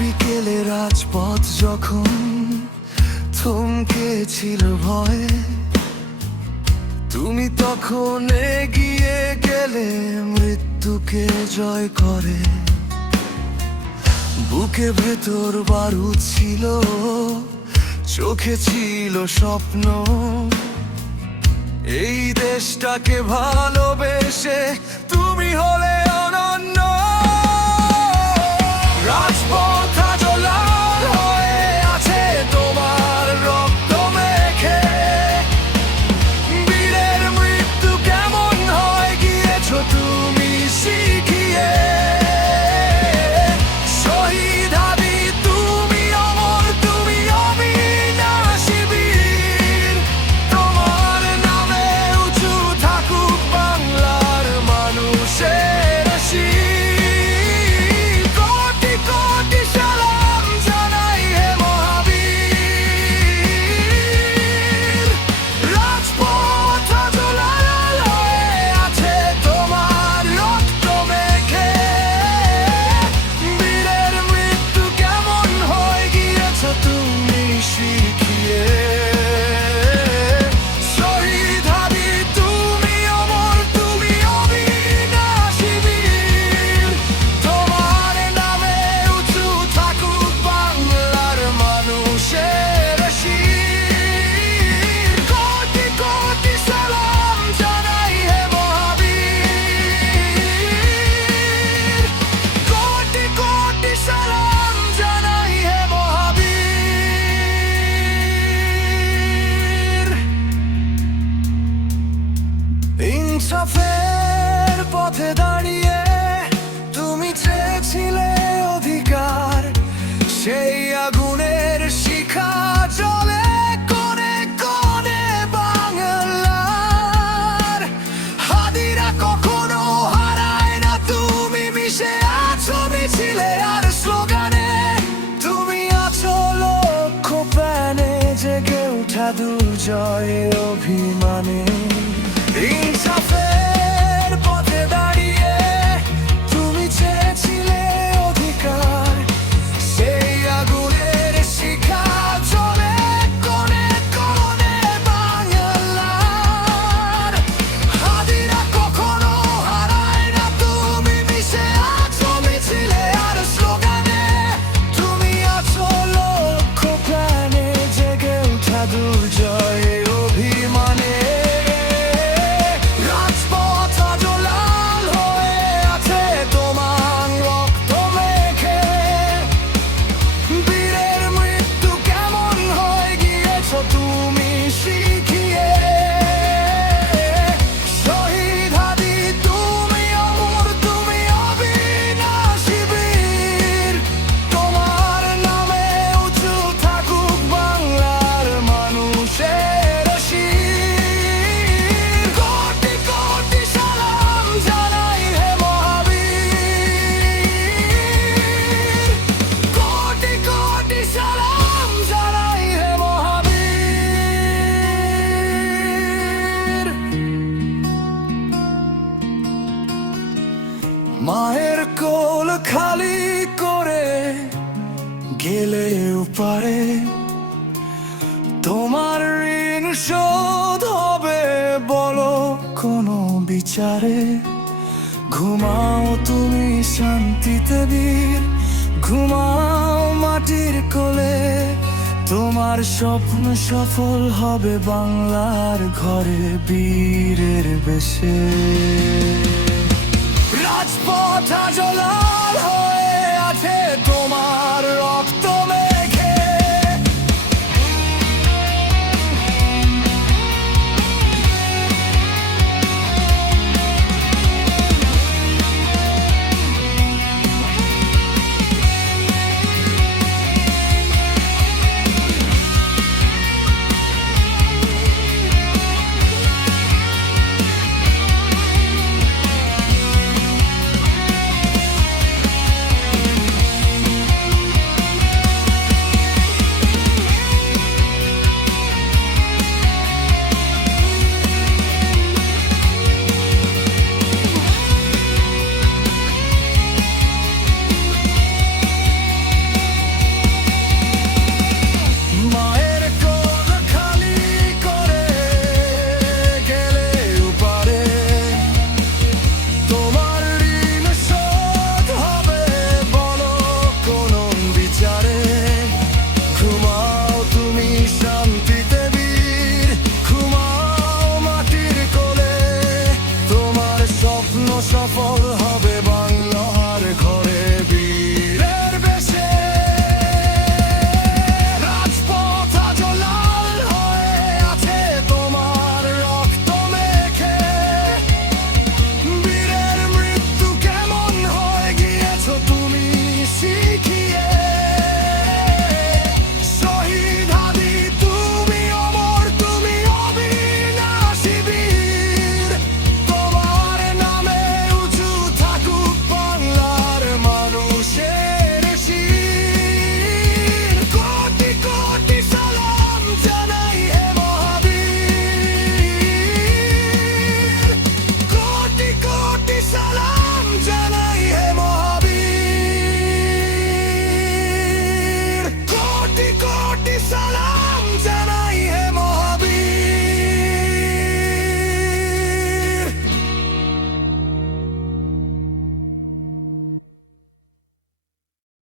বিকেলে রাজপথ যখন থমকে ছিল ভয়ে, তুমি তখন এগিয়ে গেলে মৃত্যুকে জয় করে। বুকে ভেতর বারুদ ছিল, চোখে ছিল স্বপ্ন। এই দেশটাকে ভালোবেসে তুমি হলে অনন্য ইনসাফের পথে দাঁড়িয়ে তুমি চেয়েছিলে অধিকার। সেই আগুনের শিখা জলে হাদিরা কখনো হারায় না, তুমি আর তুমি অভিমানে। ইনসাফের মায়ের কোল খালি করে গেলে পারে তোমার ঋণ শোধ হবে বলো কোনো বিচারে। ঘুমাও তুমি শান্তিতে বীর, ঘুমাও মাটির কোলে। তোমার স্বপ্ন সফল হবে বাংলার ঘরে বীরের বেশে। পথ আজ হয়ে আছে তোমার রক্ত।